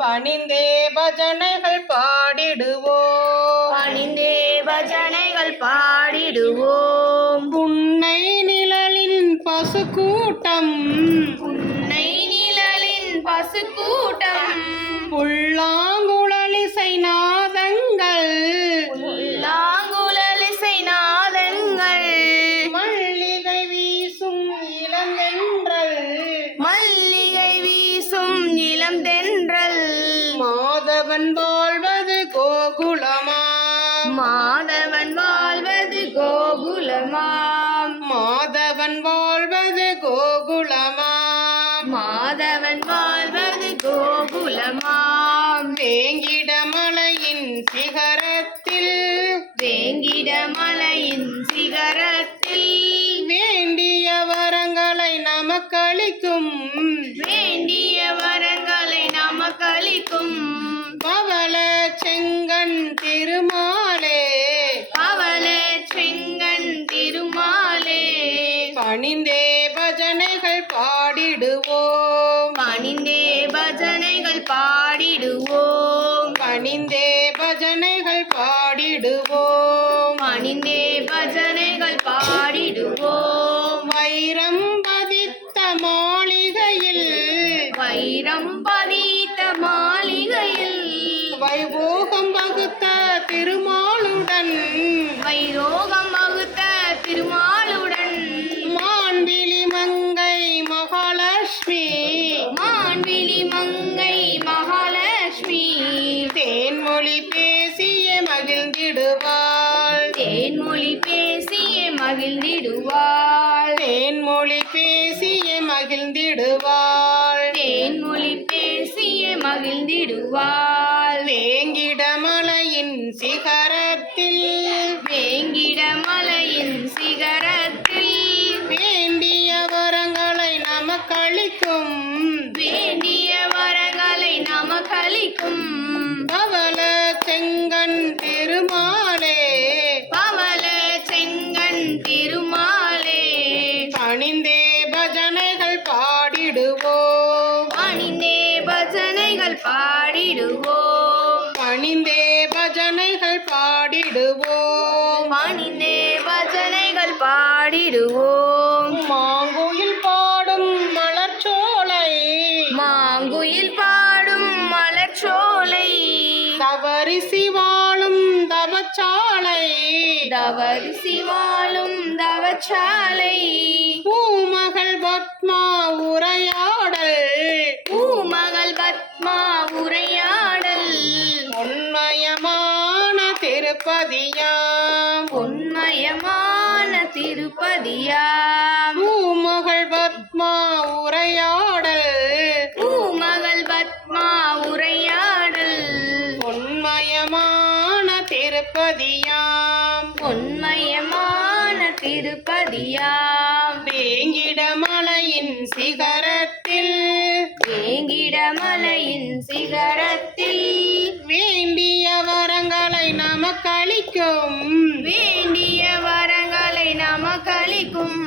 பணிந்தே பஜனைகள் பாடிடுவோம். பணிந்தே பஜனைகள் பாடிடுவோம். புன்னை நிழலின் பசுக்கூட்டம் புன்னை நிழலின் பசுக்கூட்டம் புல்லாங்குழலிசை நாதங்கள் புல்லாங்குழலிசை நாதங்கள் மல்லிகை வீசும் இளந்தென்றல் மல்லிகை வீசும் இளம் தென்றல் மாதவன் வாழ்வது கோகுலமாம். மாதவன் வாழ்வது கோகுலமாம். மாதவன் வாழ்வது கோகுலமாம். மாதவன் வாழ்வது கோகுலமாம். வேங்கிடமலையின் சிகரத்தில் வேங்கிடமலையின் சிகரத்தில் வேண்டிய வரங்களை நமக்களிக்கும் வேண்டிய வரங்களை நமக்களிக்கும் பவள செங்கண் திருமாலே பவள செங்கண் திருமாலே பணிந்தே பஜனைகள் பாடிடுவோம். பணிந்தே பஜனைகள் பாடிடுவோம். பணிந்தே பஜனைகள் பாடிடுவோம். பணிந்தே பஜனைகள் பாடிடுவோம். வைரம் பதித்த மாளிகையில் வைரம் பதித்த மாளிகையில் வைபோகம் வகுத்த திருமாலுடன் வைரோகம் வகுத்த திருமாலுடன் மான்விழி மங்கை மகாலட்சுமி மான்விழி மங்கை மகாலட்சுமி தேன்மொழி பேசிய மகிழ்ந்திடுவாள். தேன்மொழி பேசிய மகிழ்ந்திடுவாள். தேன்மொழி பேசிய மகிழ்ந்திடுவாள். தேன்மொழி பேசிய மகிழ்ந்திடுவாள். வேங்கிடமலையின் சிகரத்தில் வேங்கிடமலையின் சிகரத்தில் வேண்டிய வரங்களை நமக்களிக்கும் வேண்டிய வரங்களை நமக்களிக்கும் பவள செங்கண் திருமாலே பவள செங்கண் திருமாலே பணிந்தே பஜனைகள் பாடிடுவோம். பணிந்தே பஜனைகள் பாடிடுவோம். பணிந்தே பஜனைகள் பாடிடுவோம். பணிந்தே பஜனைகள் பாடிடுவோம். மாங்குயில் பாடும் மலர்ச்சோலை மாங்குயில் பாடும் மலர்ச்சோலை தவறிசி வாழும் தவச்சாலை தவறிசி வாழும் தவச்சாலை பூமகள் பத்மா உரையாடல் பூமகள் பத்மா உரையாடல் உண்மயமான திருப்பதியாம். உண்மயமான திருப்பதியாம் பூமகள் பத்மா உரையாடல் பூமகள் பத்மா உரையாடல் உண்மயமான திருப்பதியாம். உண்மயமான திருப்பதியாம் வேங்கிடமலையின் சிகரத்தில் வேங்கிடமலையின் சிகரத்தில் வேண்டிய வரங்களை நமக்களிக்கும் வேண்டிய வரங்களை நமக்களிக்கும்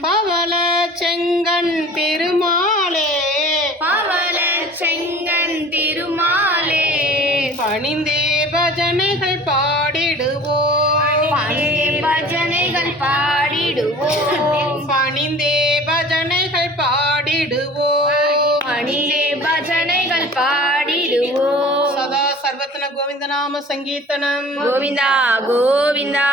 பவள செங்கண் திருமாலே பவள செங்கண் திருமாலே பணிந்தே பஜனைகள் பாடிடுவோம். பணிந்தே பஜனைகள் பாடிடுவோம். பணிந்தே பஜனைகள் பாடிடுவோம். பணிந்தே பஜனைகள் பாடிடுவோம். சதா சர்வத்தன கோவிந்த நாம சங்கீர்த்தனம். கோவிந்தா கோவிந்தா.